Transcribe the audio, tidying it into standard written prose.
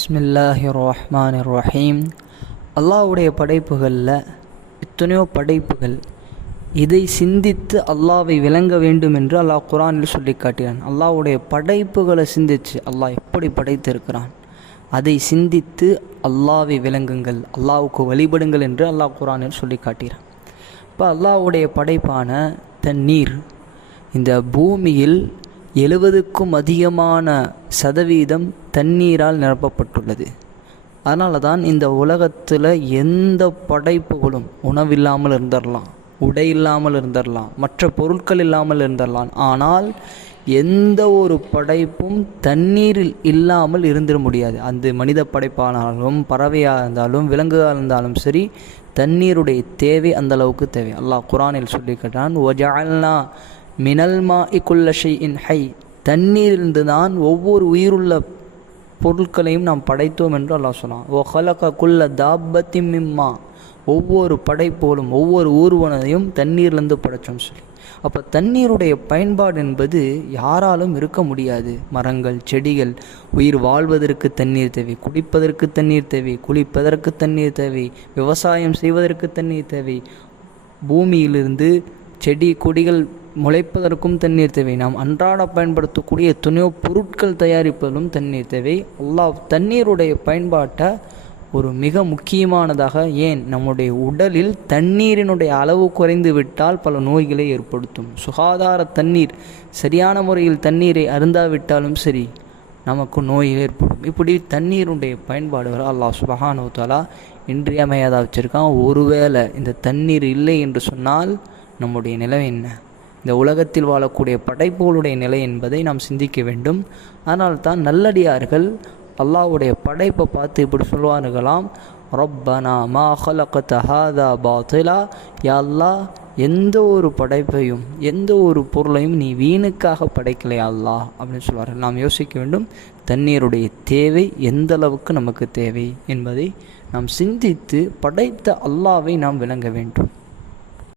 பிஸ்மில்லாஹிர் ரஹ்மானிர் ரஹீம். அல்லாஹ்வுடைய படைப்புகளில் எத்தனையோ படைப்புகள் இதை சிந்தித்து அல்லாஹ்வை விளங்க வேண்டும் என்று அல்லாஹ் குர்ஆனில் சொல்லி காட்டுகிறான். அல்லாஹ்வுடைய படைப்புகளை சிந்தித்து அல்லாஹ் எப்படி படைத்திருக்கிறான் அதை சிந்தித்து அல்லாஹ்வை விளங்குங்கள், அல்லாஹ்வுக்கு வழிபடுங்கள் என்று அல்லாஹ் குர்ஆனில் சொல்லி காட்டுகிறான். இப்போ அல்லாஹ்வுடைய படைப்பான தண்ணீர் இந்த பூமியில் 70க்கும் அதிகமான சதவீதம் தண்ணீரால் நிரப்பப்பட்டுள்ளது. அதனால தான் இந்த உலகத்தில் எந்த படைப்புகளும் உணவில்லாமல் இருந்துடலாம், உடை இல்லாமல் இருந்துடலாம், மற்ற பொருட்கள் இல்லாமல் இருந்துடலாம். ஆனால் எந்த ஒரு படைப்பும் தண்ணீரில் இல்லாமல் இருந்திட முடியாது. அந்த மனித படைப்பானாலும் பறவையாக இருந்தாலும் விலங்குகளாக இருந்தாலும் சரி, தண்ணீருடைய தேவை அந்த அளவுக்கு தேவை. அல்லாஹ் குர்ஆனில் சொல்லி கேட்டான், வஜஅல்னா மினல் மாஇ குல்ல ஷைஇன் ஹை, தண்ணீரிலிருந்து தான் ஒவ்வொரு உயிருள்ள பொருட்களையும் நாம் படைத்தோம் என்று அல்லாஹ் சொன்னான். ஓ ஹலக குல்ல தாப்பத்தி மிம்மா, ஒவ்வொரு படைப்போலும் ஒவ்வொரு ஊர்வனையும் தண்ணீர்லேருந்து படைச்சோம் சொல்லி. அப்போ தண்ணீருடைய பயன்பாடு என்பது யாராலும் இருக்க முடியாது. மரங்கள், செடிகள், உயிர் வாழ்வதற்கு தண்ணீர் தேவை, குடிப்பதற்கு தண்ணீர் தேவை, குளிப்பதற்கு தண்ணீர் தேவை, விவசாயம் செய்வதற்கு தண்ணீர் தேவை, பூமியிலிருந்து செடி கொடிகள் முளைப்பதற்கும் தண்ணீர் தேவை, நாம் அன்றாட பயன்படுத்தக்கூடிய எத்தனையோ பொருட்கள் தயாரிப்பதிலும் தண்ணீர் தேவை. அல்லாஹ் தண்ணீருடைய பயன்பாட்டை ஒரு மிக முக்கியமானதாக, ஏன் நம்முடைய உடலில் தண்ணீரினுடைய அளவு குறைந்து விட்டால் பல நோய்களை ஏற்படுத்தும். சுகாதார தண்ணீர், சரியான முறையில் தண்ணீரை அருந்தாவிட்டாலும் சரி நமக்கு நோய் ஏற்படும். இப்படி தண்ணீருடைய பயன்பாடுகள் அல்லாஹ் சுப்ஹானஹு வ தஆலா இன்றியமையாத வச்சுருக்கான். ஒருவேளை இந்த தண்ணீர் இல்லை என்று சொன்னால் நம்முடைய நிலை என்ன, இந்த உலகத்தில் வாழக்கூடிய படைப்புகளுடைய நிலை என்பதை நாம் சிந்திக்க வேண்டும். ஆனால் தான் நல்லடியார்கள் அல்லாஹ்வுடைய படைப்பை பார்த்து இப்படி சொல்வார்களாம், ரப்பனா மா ஹலகத ஹாதா பாத்திலா, யா அல்லாஹ் எந்த ஒரு படைப்பையும் எந்த ஒரு பொருளையும் நீ வீணுக்காக படைக்கலையா அல்லாஹ் அப்படின்னு சொல்வார்கள். நாம் யோசிக்க வேண்டும், தண்ணீருடைய தேவை எந்த அளவுக்கு நமக்கு தேவை என்பதை நாம் சிந்தித்து படைத்த அல்லாஹ்வை நாம் விளங்க வேண்டும்.